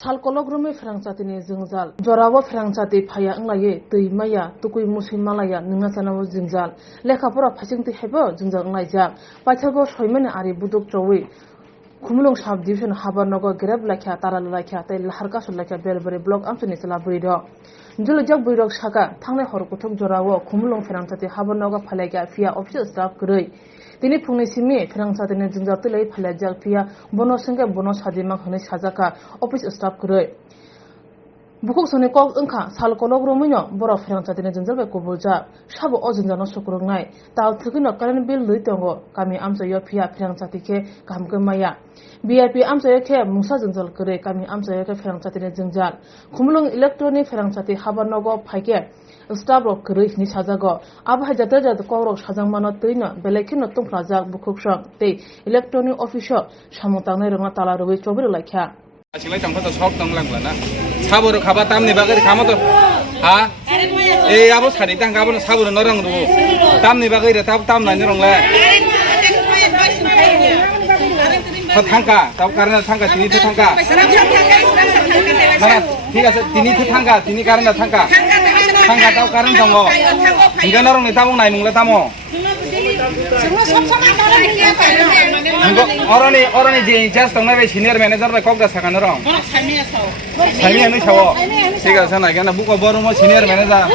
Salkologrome Frangsatini Zingzal, Jorawa Frangsati Paya Nglaye, Maya, Tukui Musim Malaya, Ningasanawa Zingzal, Lekapura passing to Hebo, Zingzal Laja, Patago Shoyman Ari Buduk Jowi, Kumulong Shab Division Habernogo, Grab Laka, Tara Laka, Lahar Laka Belbari Block Amchaini Celebrido. Julajak Budok Shaka, Tanga Horkotok Jorawa, Kumulong Frangsati Habernogo Palaga, Fia official staff Gray. Tini pungni simi Frangsatini Zingzal Tilay Palajak Fia, Bonosanga Bonos Hadima Hone Shazaka, office staff Gray. Bukhuksong kok engka salkologrome boro Frangsatini Zingzal Kobuja, Shabo Ozinjano Sukurungai, Tao Tukino Karen Bill Lutongo, Kami Amsayo Pia Frangsatike, Kamgemaya. BIP Amsayoke, Musa Zingzal Gray, Kami Amsayoke Frangsatini Zingzal, Kumulong electronic Frangsati Habernogo Pike. Stabro Kris ni Sazago, Abhajataja the Koro Shazamano Trina, Belekino Tumplaza, Bukhuksong, the electronic official, Shamotana Matala, which over like her. I like them for the soft tongue language. Sabu Kabatam, the Bagger Kamato. Ah, I was had it and Gabon Sabu Norang. Tam the Bagger, the top tam and Norang. Tanka, Tau Karna Tanka, Tinita Tanka. He has a Tinita Tanka, Tinikarana Tanka. Tanka Tau Karan Tango. And then only Tamu Latamo. Orani just on every senior manager by Coca Sakanaro. I mean, Sigas and I can a book of Boromo senior manager.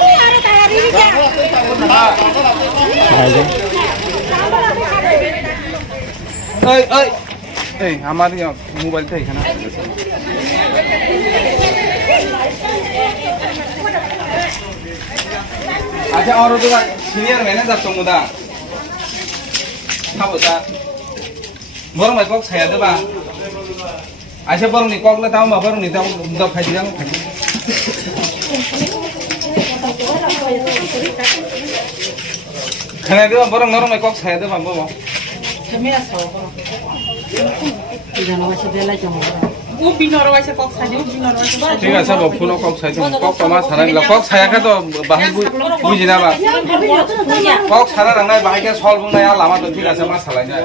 Hey, I'm at your mobile take. I can order the senior manager to Muda. How about that? One of my folks had the bar. I shall burn the cockle down my burn it down the Padian. Can I do a burn? None of my cocks had the bamboo. Think I saw a full of cocks. I think Cox and the Cox Hayakato Bujinava. Cox had a night by guess Holbun Lama to Tigas and Masalina.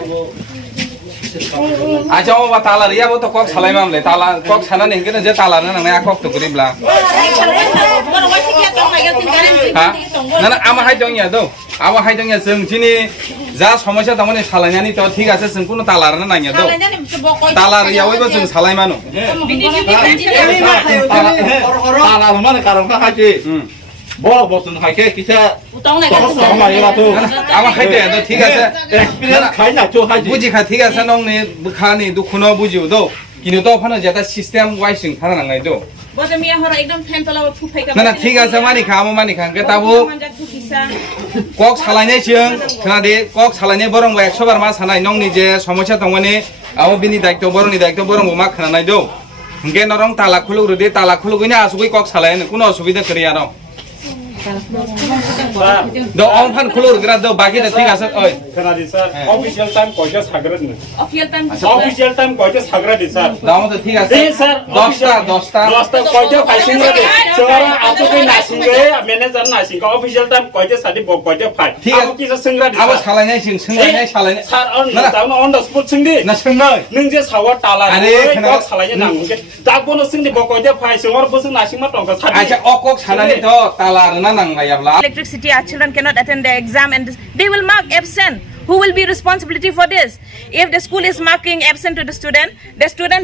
I saw what Talaria to Cox Halamam, Tala, Cox Hanan and get a Jetala and I cock to Gribla. I'm a hiding ya though. Our hiding a Ginny. That's how much I want to Salani to take us and Puno Talar and I do. Talaria was in Salamano. Bob Boston Hike, he said, I'm a hiding, the Tigas, Kaina to Haji Hatigas and only Bukani, Dukuno Buju, though. You don't want to get a system washing Haran I do. But the mere Horadum Temple to pick up Tigas and money can get a Cox Halanation, Canadi, Cox Halane Boron, where Sobermas and I know Nije, so much at the money, I will be Dacto Boron, Dacto Boron, Mac and I do. Get around Talakulu, Talakuluina, as we Cox Halan, Kunos with the Koreano. The Onhan Kulu Grado Baggy, the thing I said, official time, gorgeous Hagran. Official time, gorgeous Hagran. Down the thing I said, sir, Dosta, gorgeous, I sing it. So after Nashing, a minute and Nashing, official time, gorgeous had the book, gorgeous pie. He is a singer. I was Halanation, down on the sports in the National Ninjas Howard Tala, and Cox Halayan. That one sing the book, gorgeous pie, so what was Nashing Matongas? I said, Cox Halanito, Tala. Electricity, our children cannot attend the exam and they will mark absent. Who will be responsibility for this? If the school is marking absent to the student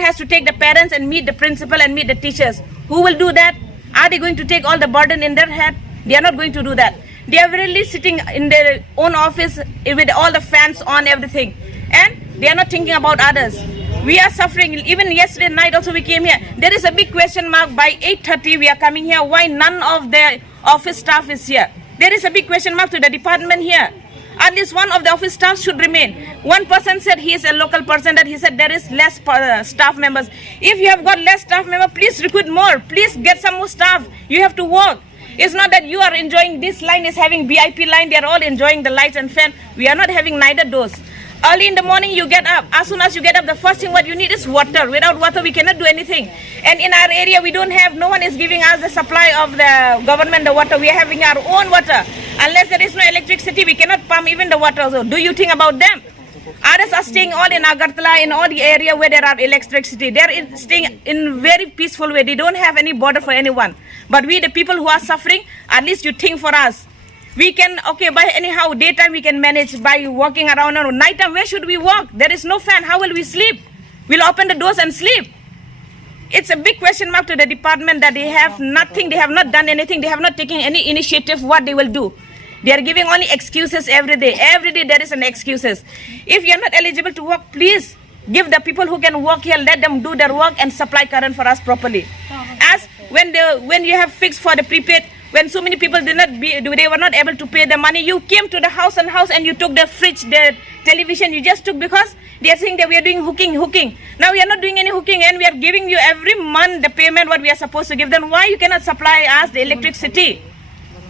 has to take the parents and meet the principal and meet the teachers. Who will do that? Are they going to take all the burden in their head? They are not going to do that. They are really sitting in their own office with all the fans on, everything. And they are not thinking about others. We are suffering. Even yesterday night also we came here. There is a big question mark. By 8:30 we are coming here. Why none of the office staff is here? There is a big question mark to the department here. At least one of the office staff should remain. One person said he is a local person, that he said there is less staff members. If you have got less staff members, please recruit more. Please get some more staff. You have to work. It's not that you are enjoying, this line is having VIP line. They are all enjoying the lights and fan. We are not having neither those. Early in the morning you get up. As soon as you get up, the first thing what you need is water. Without water we cannot do anything. And in our area we don't have, no one is giving us the supply of the government the water. We are having our own water. Unless there is no electricity we cannot pump even the water. So do you think about them? Others are staying all in Agartala, in all the area where there are electricity. They are staying in very peaceful way. They don't have any border for anyone. But we, the people who are suffering, at least you think for us. We can, okay, by anyhow, daytime we can manage by walking around. Or nighttime, where should we walk? There is no fan. How will we sleep? We'll open the doors and sleep. It's a big question mark to the department that they have nothing, they have not done anything, they have not taken any initiative what they will do. They are giving only excuses every day. Every day there is an excuses. If you are not eligible to work, please give the people who can work here, let them do their work and supply current for us properly. As when you have fixed for the prepaid, when so many people they were not able to pay the money, you came to the house and you took the fridge, the television, you just took because they are saying that we are doing hooking. Now we are not doing any hooking and we are giving you every month the payment what we are supposed to give. Then why you cannot supply us the electricity?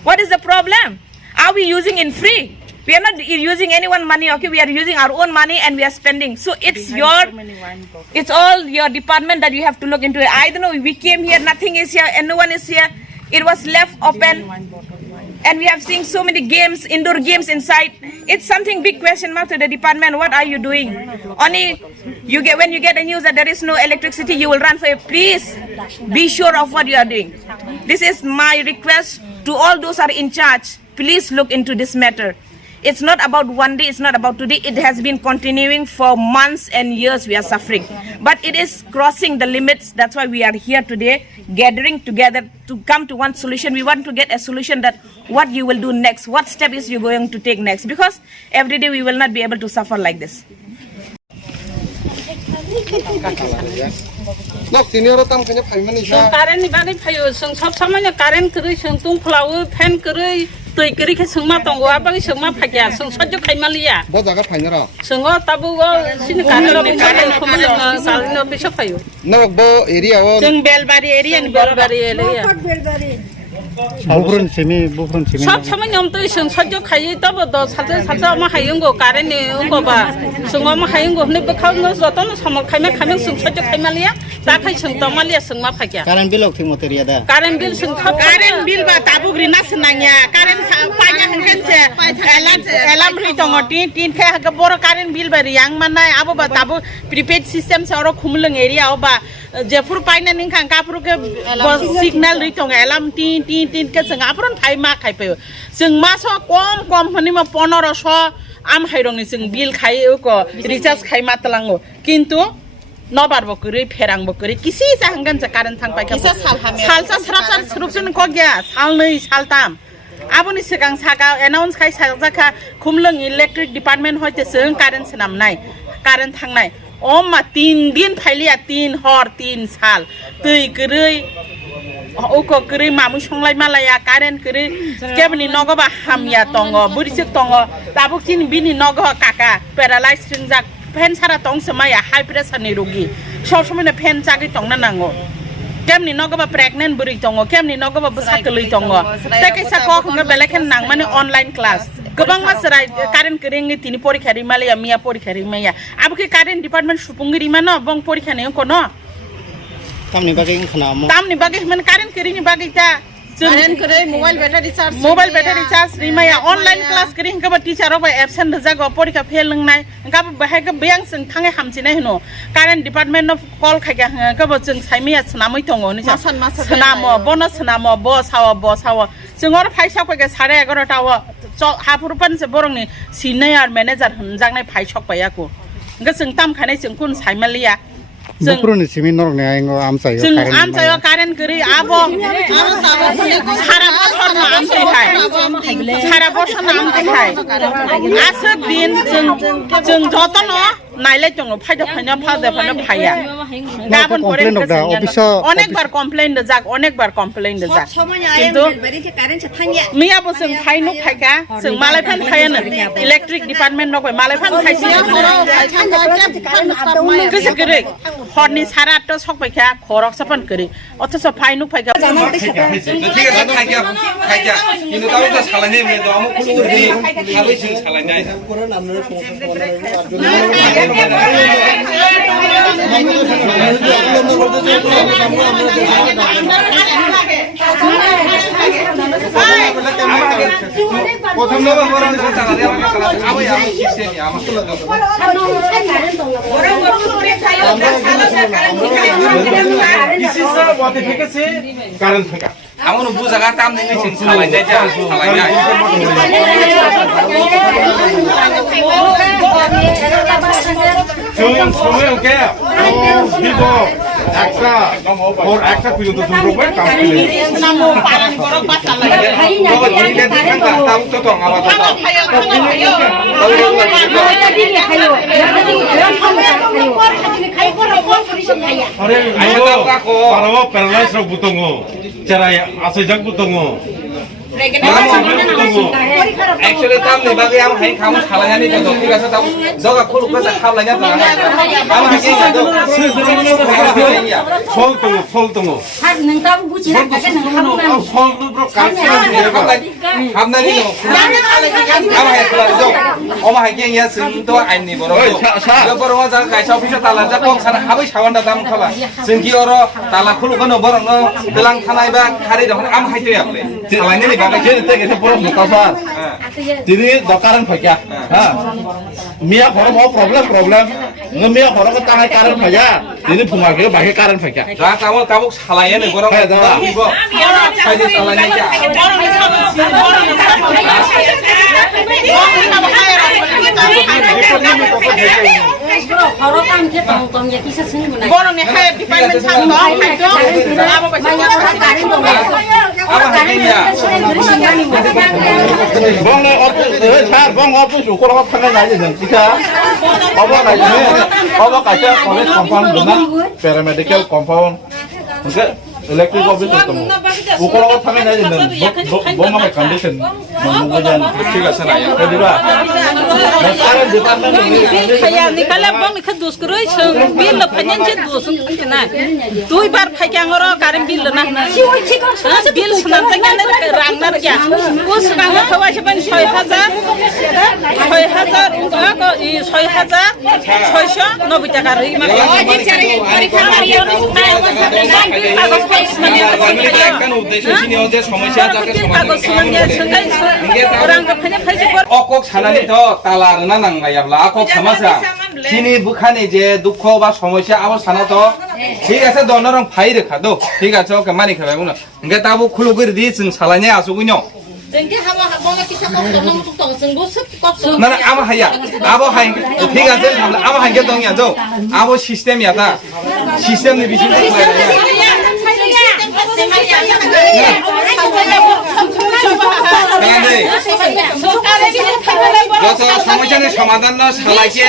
What is the problem? Are we using in free? We are not using anyone's money, okay? We are using our own money and we are spending. So it's all your department that you have to look into it. I don't know, we came here, nothing is here and no one is here. It was left open and we have seen so many games, indoor games inside. It's something big question mark to the department. What are you doing? Only when you get the news that there is no electricity, you will run for it. Please be sure of what you are doing. This is my request to all those who are in charge. Please look into this matter. It's not about one day, it's not about today. It has been continuing for months and years. We are suffering. But it is crossing the limits. That's why we are here today, gathering together to come to one solution. We want to get a solution that what you will do next, what step is you going to take next. Because every day we will not be able to suffer like this. Tôi kiri ke sungma tonggo apa ke sungma phagia sung sajo khaimalia bo jaga phainara sungo tabu go sin karen khumna salno piso phayo no bo area o sung Belbari area ni Belbari area bukhron semi sab samay nyom to sung sajo khai tabo do sajo ma hayungo karen ni ungo ba sungo ma hayungo ne bakhaw no joton samal khaime sung sajo khaimalia ta khai sung tomalia sungma phagia karen bill ok thimo teriya da karen bill sung karen bill ba tabu grina senanya karen panya hengse elam ri tongo tin kha ga bor karen bill ba yang manai abo ba tabu prepaid system sa oro khumleng area oba jefur paina ning khang kapru ke signal ri tongo elam tin ke sung apron thai ma khai pe sung ma so kom phani ma 1500 am hairong ni sung bill khai ko recharge khai ma talango kintu nobar bokuri ferang bokuri kisi sa hanggan sa karan thang pai ka salsa srapsan ko gya sal nei sal tam aboni segang saga announce khai sajaka khumleng electric department hoite sung karan sanam nai karan thang nai oma 3 din phailia 3 hor 3 sal tui kurui oko kurui mamu songlai malaya karan kurui kebni nogo ba hamya tongo burisik tongo tabuk tin bini nogo kaka paralyzed ringjak pen sara tong semaya high pressure ni rogi sob somai na pen jagi tong na nango kemni nogo ba pregnant buri tongo kemni nogo ba sakali tongo teke sa ko khunga belekhen nang mane online class gobang masarai karen kering tini porikha rimale ya mia porikha rimaya abuke karen department supungi rimano bong porikha ne ko no tamni bagi khana mo tamni bagi man karen kering bagi ta karen kare mobile battery charge rimaya online class kering ka ba teacher ba absent jago porikha fail ngai ka ba ha ka bang sing thangai hamchine hino karen department of call khaga ka ba jeng saimia snamoi tongo ni sa snamo bonus snamo boss hawa jengor phaisa ko ga 11:30 tawa hapurpan se borong ni senior manager hunjang nai phaisok paya ko ga jeng tam khanai jeng kun saimalia bukhron simi nor ne aingo amsayo karen jeng amsayo karen kiri abo sara boshor na amsai khai sara boshor na amsai khai asuk din jeng jotono naile jongo phaida phanya phaya gabon pore অনেকবার complain দেজাক কিন্তু মিয়া বসং ফাইনু ফাইকা जों मालाय फान फायानो electric department नगय मालाय फान फाइसि गोसो गरे हरनि सारा त सकबायखा खरक सापान गरे अथस फाइनु फाइका ঠিক আছে খাইয়া কিন্তু তাও তো সালাইনে মে দাও আমু কুলুরি খাবই সিং সালাইনাই পুরো নামরে আমরা প্রথম নম্বর বড় হচ্ছে টাকা দিয়ে আমি সিস্টেমই আমার This is what the heck is current figure. আমার বুঝাগা তাম নেই সিং সালাই যায় যা সালাই যায় সময় ওকে বিগো একটা ওর একটা পর্যন্ত শুরু করে কাজ করে নামো পারান বড় পাতা লাগে বাবা দিলে দেখা তাম তো তো আমার কথা আরে আইও পারাও প্যারালাইজ রক বুতঙ্গো চারাই আছে জাগ বুতঙ্গো Actually, tam ni bagi am hai kamu salahnya ni tu, tiga satu tahu, jaga kulu kasa salahnya tu, am hai kini tu, sol tunggu. Sol tu bro kasih. am nani tu, am hai kelar tu, am hai kini ya sing tu ain ni boro tu, ya boro wa jaga kaisa office tala jaga kong sana, habis sawan dah tam kaba, singki oro tala kulu kano boro no, telang tanai ba, hari dah am hai tu ya boleh, salahnya ni bagi jadi tu kita pura mukasar. Jadi dokaran fajar, Mia orang mau problem, ngemia orang ke tangan karan fajar. Ini pemakaian bagi karan fajar. Dah kamu salahnya ni orang ada. Saya salahnya aja. Borong ni hai department sang dong, hai dong. Apa Bong le office, bong office ukur apa pengen aja dan kita apa kaca college compound dengan paramedical compound, enggak electric office itu, ukur apa pengen aja dan bong apa condition, menunggu jangan Tiga sana ya. jadi lah. Sekarang department ini Kaya ni kalau bang ni kan dos keroi seng bil le panjang je dos mungkin na. Dua bar panjang orang karim bil le na. Bil senang tengah ni rang na dia. Us sekarang kawan siapa ni 6,000 untuk aku 6,000 no bisa kari. Orang kepanjang panjang অকক ছানানি তো তালার না নাঙ্গাইয়াবলা অকক সামাসা চিনি বুখানি যে দুঃখ বা সমস্যা আবার সানা তো ঠিক আছে দনরং ফাই রেখা দো ঠিক আছে ওকে মানি খাবে বুনো ইংকে তাবু খুলু করে দি जों সালাইনে আসু গুইনো না না আমার হাইয়া আবো হাই ঠিক আছে আমার হাইকে দং ইয়া দো আবো সিস্টেম ইয়াতা সিস্টেম নি বিচিন যত সমস্যার সমাধান না সালাইকে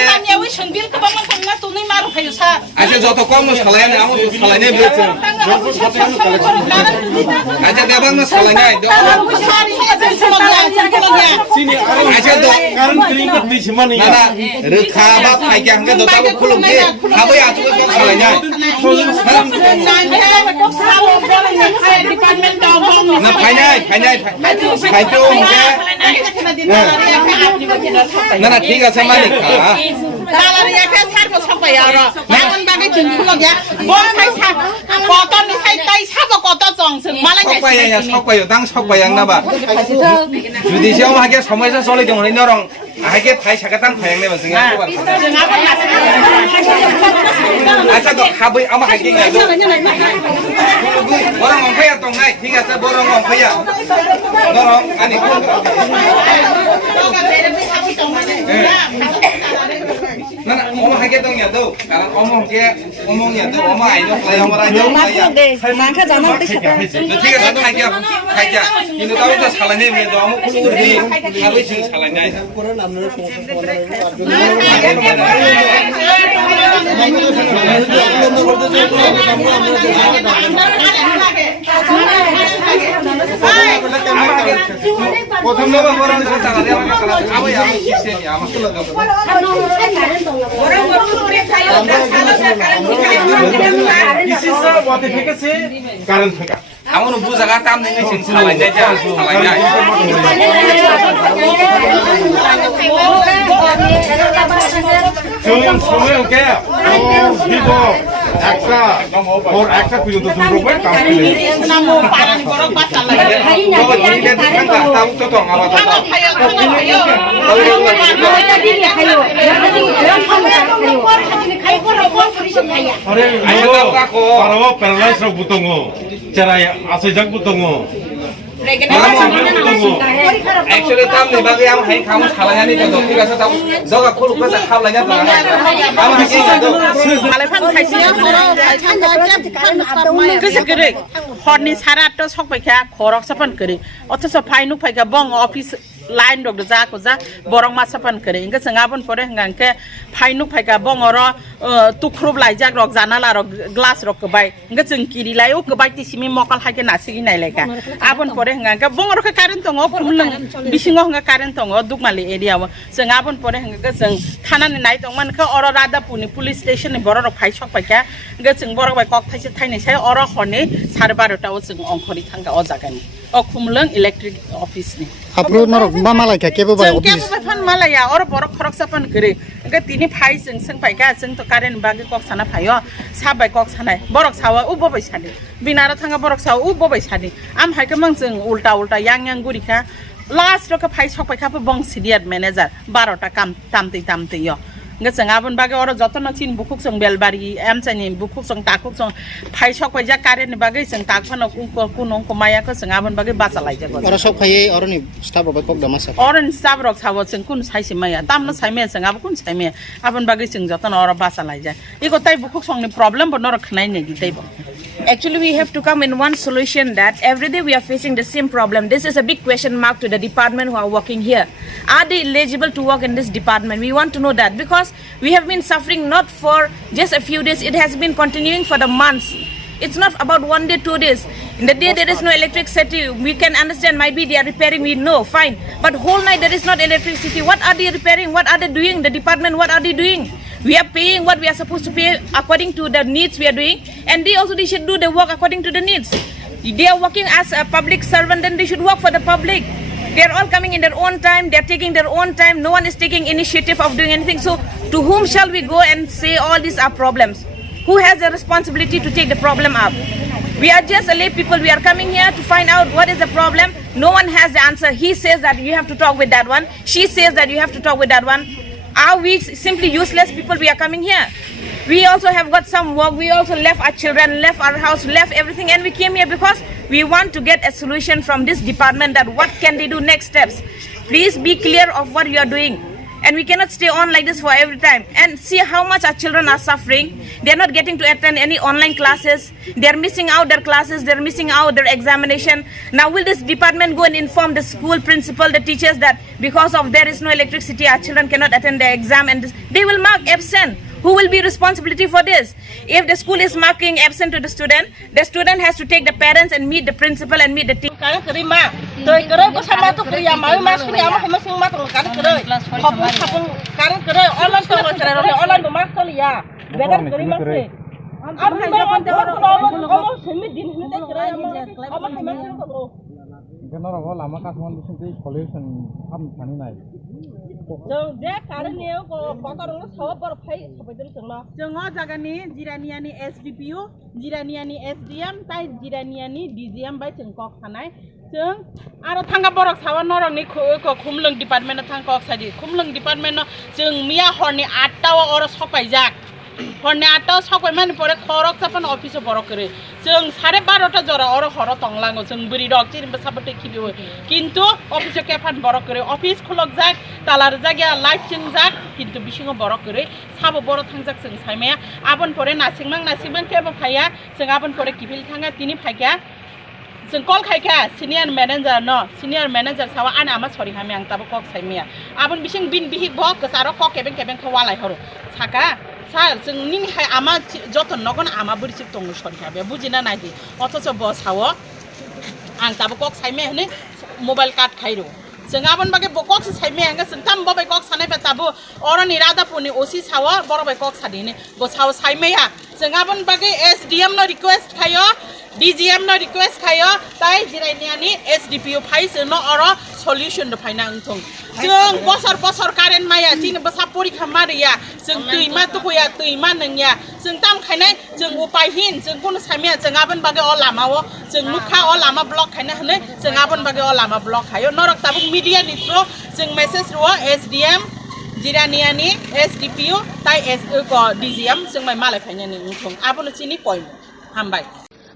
আচ্ছা যত কম সালাই না আমার সালাই নেই বলছে আচ্ছা দেবাং না সালাই নাই আচ্ছা তো কারণ ক্লিন করতে সীমানি না না রেখা বা ফাইকে আঙ্গে দতাবো খুলুমকে হাবই আচুকে কম সালাই নাই না ফাইটো না না ঠিক আছে মালিক Kalau dia kasar mau sampai ya orang, jangan bagi tinggi lagi ya. Boleh saya kotor ni saya siapa kotor jong, malah সকবাই ya সকবাই দাং সকবাই ang naba যদি সে আমাকে সমস্যা চলে দং নি নরং আগে ফাই সাকা দাং ফাই নে বাসিং আচ্ছা তো খাবই আমা হাইকে গাই দো বরং অংফায়া দং নাই ঠিক আছে বরং অংফায়া বরং আনি না না অমা হাইকে দং ইয়া দো কারণ অমং ইয়া দো অমা আইনো ফ্লাই আমরা আইনো ঠিক আছে খাইকা কিন্তু তাও তো সালাইনে মেয়ে তো আমু কুলু করে দি খাবই সিং সালাইনাই প্রথম নম্বর বড় হচ্ছে টাকা দিয়ে আমি সিস্টেমই আমার This is what the heck is current figure. আমার বুঝাগা তাম নেই সিং সালাই যায় যা সালাই যায় সময় ওকে বিগো extra or extra kuju to provide company. Namo parang borok basal lagi. Kau ini dia kan tak tahu tu tong apa tu. Ayo aku. Para paralyzed rok butongo. Cara asejak butongo. Actually tam ni bagi am hai kamu salahnya ni tu. Tiga setahun. Doga kulu pasal salahnya tu. Kamu haki tu. Alai pan kaisiya kesekere. Horni sarat to sok paikha khorok sapan kere. Otho phainuk paikha bong office line dok ja ko ja borong ma sapan kere. Inga sangapun pore ngangke phainuk paikha bong oro tukhrub laijak rok janala rok glass rok kebai. Inga jeng kiri lai o kebai ti simi mokal hake nasigi naileka. Apun pore ngangke bong oro karen tongo kumleng bisingo nga karen tongo dukmali area wa. Sangapun pore ngangke jeng thanan nai tongman kha oro radapuni police station ni borok phai sok paikha. Inga jeng borok bai kok thaise thainai sai oro khone 12:30 o jeng ongkhori thangka o jagani. O kumleng electric office ni. Apro norok mamalai ka kebo bai office. Kebo fan malaya or borok khorok sapan kere. Ga tini phai jeng seng paika jeng to karen bagi kok sana phayo sabai kok sanai borok sawa ubo bai sani. Binara thanga borok sawa ubo bai sani. Am haika mang jeng ulta yang gurika. Last ro ka phai sok paika bong senior manager 12 ta kam tamti yo. Nga sangabon bagay oro joto na chin Bukhuksong Belbari amchaini Bukhuksong Bukhuksong phai sok paija karen bagay sang takphano kunong kumaya ko sangabon bagay basa laija ko Oro sok phaye oro ni staff bai kok dama sa oro ni staff rok sawo sing kun saisi maya tamna saime sangab kun saime abon bagay sing joto na oro basa laija iko tai Bukhuksong ni problem bo nor khnai ne gi tai bo. Actually, we have to come in one solution that every day we are facing the same problem. This is a big question mark to the department who are working here. Are they eligible to work in this department? We want to know that because we have been suffering not for just a few days. It has been continuing for the months. It's not about 1 day, 2 days. In the day there is no electricity, we can understand maybe they are repairing, we know, fine. But whole night there is not electricity. What are they repairing? What are they doing? The department, what are they doing? We are paying what we are supposed to pay according to the needs we are doing. And they should do the work according to the needs. They are working as a public servant, then they should work for the public. They are all coming in their own time. They are taking their own time. No one is taking initiative of doing anything. So to whom shall we go and say all these are problems? Who has the responsibility to take the problem up? We are just a lay people. We are coming here to find out what is the problem. No one has the answer. He says that you have to talk with that one. She says that you have to talk with that one. Are we simply useless people? We are coming here. We also have got some work. We also left our children, left our house, left everything, and we came here because we want to get a solution from this department that what can they do next steps. Please be clear of what you are doing. And we cannot stay on like this for every time. And see how much our children are suffering. They are not getting to attend any online classes. They are missing out their classes. They are missing out their examination. Now will this department go and inform the school principal, the teachers that because of there is no electricity, our children cannot attend the exam and they will mark absent. Who will be responsibility for this? If the school is marking absent to the student has to take the parents and meet the principal and meet the teacher. Kenapa lama kasuan di sini solution amchaini nai. Jongo jagani jiraniani SDPU, jiraniani SDM, tai jiraniani DGM by Chengkok Hanai. Jeng, aro thanga borok sawa norong ni ko kumleng department na thangkok sadi. Kumleng department na jeng mia horni 8 tawa oro sokai jak. Horni 8 tawa sokai man pore khorok sapan office borok kere. Jeng 12:30 ta jora oro horo tonglango jeng buri dok chirim besabate kibiwe. Kintu office kefan borok kere office khulok jak talar jagya light ching jak kintu bisingo borok kere sabo borok thangjak jeng saimaya abon pore nasingmang kebo phaya jeng abon pore kipil thanga tini phaikya जों कल खायखा senior manager सावा आना आमा सरि हामि आं ताबो कक साइमिया आबन बिसिं बिन बिहि बक सारो कक केबें खवालाय हरो साका सा जों निं हाय आमा जतन नगन आमा बुरिसि तंग सरि हाबे बुजिना नायदि अथस बसावो आं ताबो कक साइमिया हने मोबाइल कार्ड खाइरो जों आबन बागे बकक साइमिया आं जों ताम बबाय कक सानाय बे ताबो अरनि रादापुनि ओसि सावा बरबाय कक सादिने बसाव साइमिया जों आबन बागे एसडीएम नो रिक्वेस्ट खायो DGM no request kayo tai jiraniani SDPU phai no oro solution do phaina ungthong जों बसर बसर कारेन्ट माया दिन बसा परीक्षा मारिया जों दैमा दुखुया दैमा नोंया जों दाम खायनाय जों उपायहीन जों कोनो सामिया जों आबन बागे अ लामाओ जों नुखा अ लामा ब्लक खायना हने जों आबन बागे अ लामा ब्लक खायो नरक ताबुक मीडिया नित्रो जों मेसेज रुओ SDM जिरानियानि SDPO ताइ DGM जों माय मालाय खायनानि उथुं आबन चिनि पॉइंट हामबाय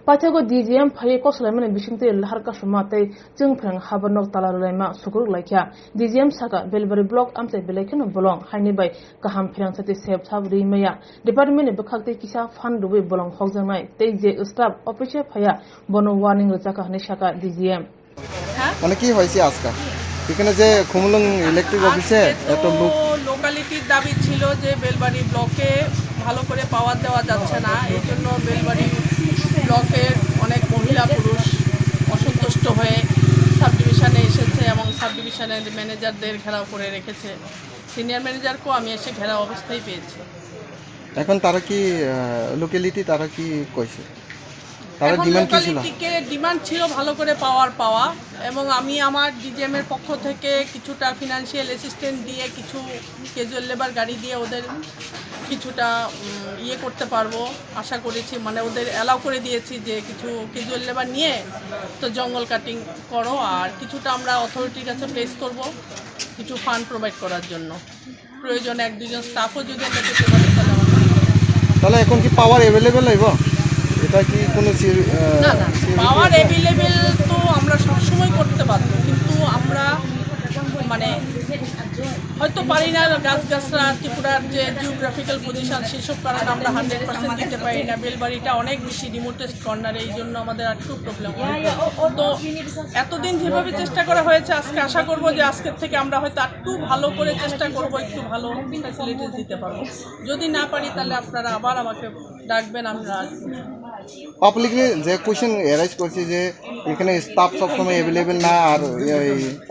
Pachago DGM Phaiwi Koslaimani Bishingte Lahar Kasuma tei Jungprang Habanok Talarulaima Sukur Laikya DGM Saka Belbari Block Amte Belekino Bolong Haini by Kaham Pirang Sati Seb Sabri Maya Department Bakakte Kisa Fanduwe Bolong Hogzanai Tei Je Staff Official Phaya Bono Warning Rizaka Nishaka DGM মানে কি হয়েছে আজকে এখানে যে Khumlung electric অফিসে এত লোক লোকালিটির দাবি ছিল যে বেলবাড়ি ব্লকে ভালো করে পাওয়ার দেওয়া যাচ্ছে না এই জন্য বেলবাড়ি ব্লকের অনেক মহিলা পুরুষ অসন্তুষ্ট হয়ে সাব ডিভিশনে এসেছে এবং সাব ডিভিশনের ম্যানেজারদের ঘেরাও করে রেখেছে সিনিয়র ম্যানেজারকেও আমি এসে ঘেরাও অবস্থায় পেয়েছি এখন তারা কি লোকালিটি তারা কি কইছে তারা ডিমান্ড কি ছিল ডিমান্ড ছিল ভালো করে পাওয়া এবং আমি আমার DGM এর পক্ষ থেকে কিছুটা ফিনান্সিয়াল অ্যাসিস্ট্যান্ট দিয়ে কিছু ক্যাজুয়াল লেবার গাড়ি দিয়ে ওদের কিছুটা ইয়ে করতে পারবো আশা করেছি মানে ওদের অ্যালাউ করে দিয়েছি যে কিছু ক্যাজুয়াল লেবার নিয়ে তো জঙ্গল কাটিং করো আর কিছুটা আমরা অথরিটির কাছে প্লেস করব কিছু ফান্ড প্রোভাইড করার জন্য প্রয়োজনে 1-2 জন স্টাফও যদি আমরা পেতে পারি তাহলে এখন কি পাওয়ার অ্যাভেলেবল হইব এটা কি কোনো না পাওয়ার অ্যাভেলেবল তো আমরা সবসময় করতে পারবো কিন্তু আমরা মানে হয়তো পারি না গাছগাছরা ত্রিপুরার যে জিওগ্রাফিক্যাল পজিশন সেসব কারণে আমরা 100% দিতে পারি না বেলবাড়িটা অনেক বেশি রিমোটেস্ট কর্নারে এই জন্য আমাদের একটু প্রবলেম তো এতদিন যেভাবে চেষ্টা করা হয়েছে আজকে আশা করব যে আজকের থেকে আমরা হয়তো একটু ভালো করে চেষ্টা করব একটু ভালো ফ্যাসিলিটিস দিতে পারবো যদি না পারি তাহলে আপনারা আবার আমাকে ডাকবেন আমরা পাবলিকলি যে কোশ্চেন এরাইজ করছে যে এখানে স্টাফ সবসময় অ্যাভেলেবেল না আর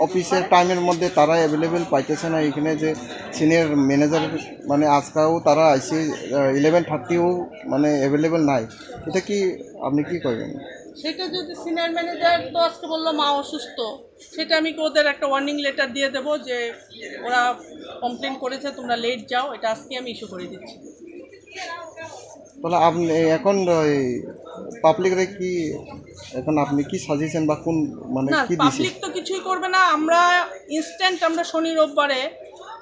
অফিসের টাইমের মধ্যে তারা অ্যাভেলেবেল পাইতেছে না এখানে যে সিনিয়র ম্যানেজার মানে আজকাও তারা আইসি 11:30ও মানে অ্যাভেলেবেল নাই এটা কি আপনি কি করবেন সেটা যদি সিনিয়র ম্যানেজার তো আজকে বললো মা অসুস্থ সেটা আমি ওদের একটা ওয়ার্নিং লেটার দিয়ে দেবো যে ওরা কমপ্লেন করেছে তোমরা লেট যাও এটা আজকে আমি ইস্যু করে দিচ্ছি তাহলে আপনি এখন পাবলিকরে কি এখন আপনি কি সাজেশন বা কোন মানে কি দিছেন পাবলিক তো কিছুই করবে না আমরা ইনস্ট্যান্ট আমরা শনি রোববারে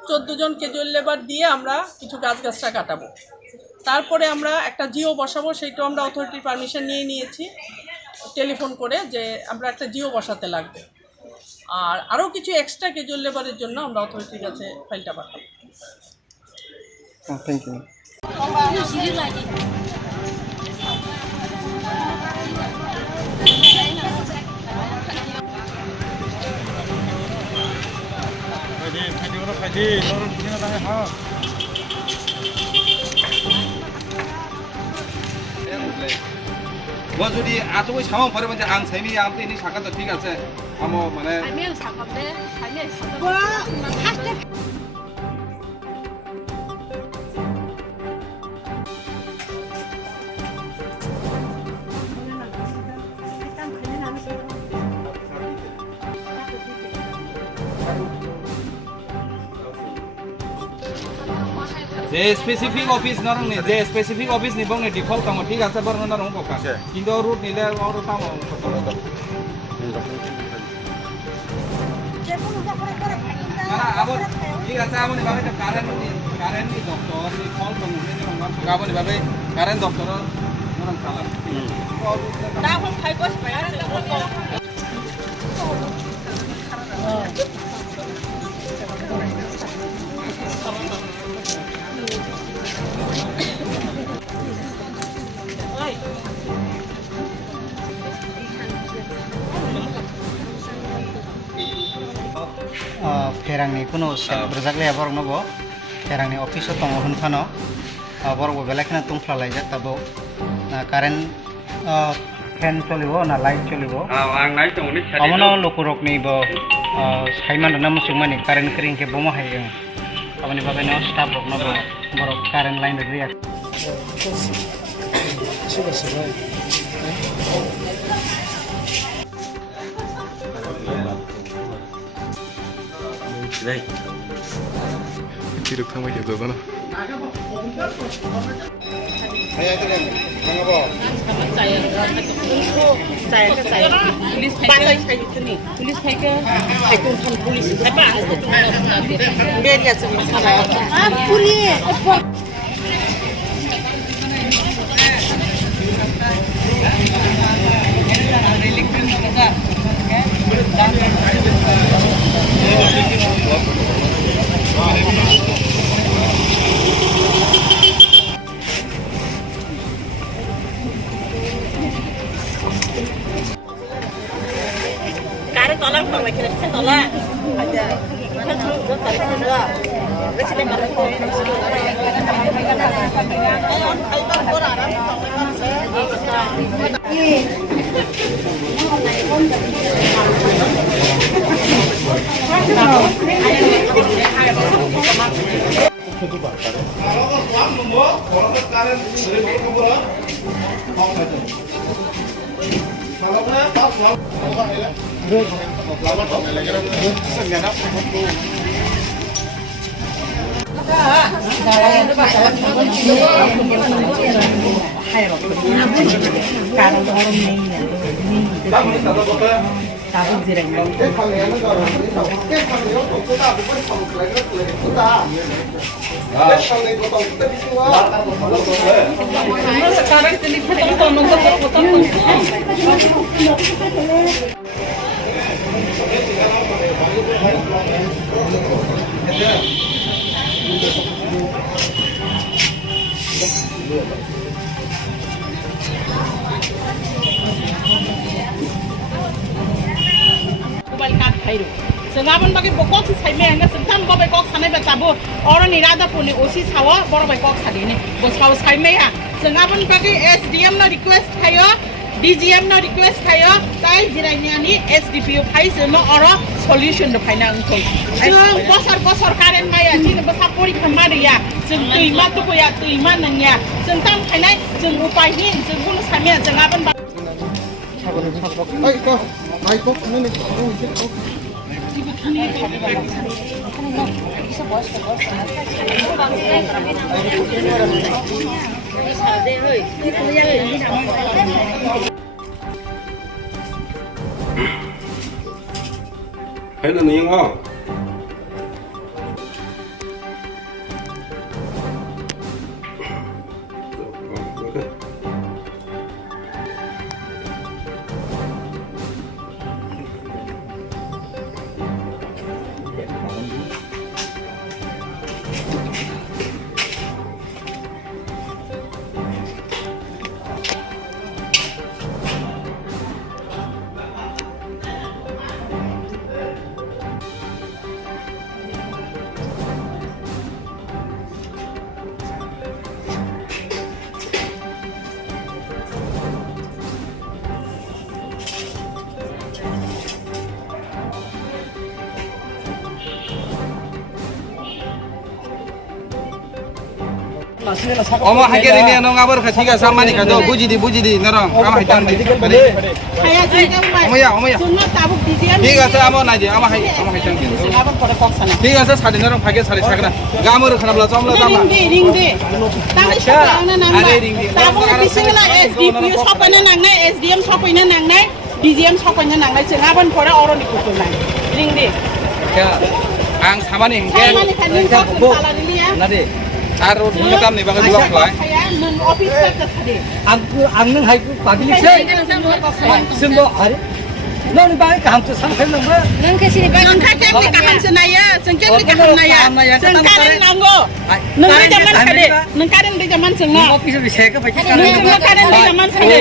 14 জন ক্যাজুয়াল লেবার দিয়ে আমরা কিছু গাছগাছটা কাটাবো তারপরে আমরা একটা জিও বসাবো সেইটাও আমরা অথরিটির পারমিশন নিয়েছি টেলিফোন করে যে আমরা একটা জিও বসাতে লাগবে আর আরও কিছু এক্সট্রা ক্যাজুয়াল লেবারের জন্য আমরা অথরিটির কাছে ফাইলটা পাঠাবো থ্যাংক ইউ 뭐 যদি আতই সামা পরে মানে আং সাইমি আমতে নি সাকা তো ঠিক আছে আমো মানে সাইমিয়া সাকাবে সাইমিয়া সাকাবে যে স্পেসিফিক অফিস নরং নে যে স্পেসিফিক অফিস নি বং নে ডিফল্ট কাম ঠিক আছে বর্ণ নরং পকা কিন্তু রুট নিলে আর কাম না আবার ঠিক আছে আমনি ভাবে কারেন্ট নি ডক্টর নি ফল তো নে নরং গাবনি ভাবে কারেন্ট ডক্টর নরং চালা তা হল খাইকস পায়া फेरांनि कुनो ब्रजागले बरनबो फेरांनि अफिस दङ होनफानो बरबो बेलाखना तुंफ्ला लायजा ताबो कारेन्ट फैन चलिबो ना लाइट चलिबो आं नाइ दङनि अमनो लोकरकनिबो साइमानना मुसुमानि कारेन्ट क्रिं के बमा हायो अमनि बाबानो स्टाफ रकनबो बर कारेन्ट लाइन रिया ठीक আছে ভাই Đây. Chỉ được thang máy hiểu rồi đó. Karena tolong kalau kita bisa tolong aja. Kan terus tarik juga. Resile malah kau. Sengapan bagi bokok si saya mengenai sentam kau bekok sana bertabu orang ni rada punya osi sawa baru bekok tadi ni bos kau saya mea sengapan bagi SDM na request kayo DGM na request kayo tai jiranya ni SDPU kai semua orang solution do kai na engkau bosar karen maya jin besar pori kemana ya sentui matu ko ya tui mana ya sentam kai na jeng upay ni jeng pun saya sengapan bagi Hay là nhiều không? Omo hake ini nong abor kasih ke sama nih kado buji di norong ama hitam di. Omo ya. Semua tabuk DGM. Tiga saya amo naji ama hitam di. Tiga saya sadi norong pakai sadi sakna. Gamur kena belas omla sama. Ring de. Tabuk bisingla SDPU shopnya nangne SDM shopnya nangne DGM shopnya nangne cengaban pora orang dikutulan. Ring de. Ya. Ang sama nih. Nade. Aru metam nih bang dua kelai. Ang hai public say. Sembo hari. Nong ni bang kaham tu sampai nong ber. Nong kesini bang. Nong kakem ni kaham senaya. Sengkem ni kaham naya. Sengkaren nanggo. Nong di zaman kade. Nong karen di zaman senga. Office bisa ke? Nong karen di zaman kade.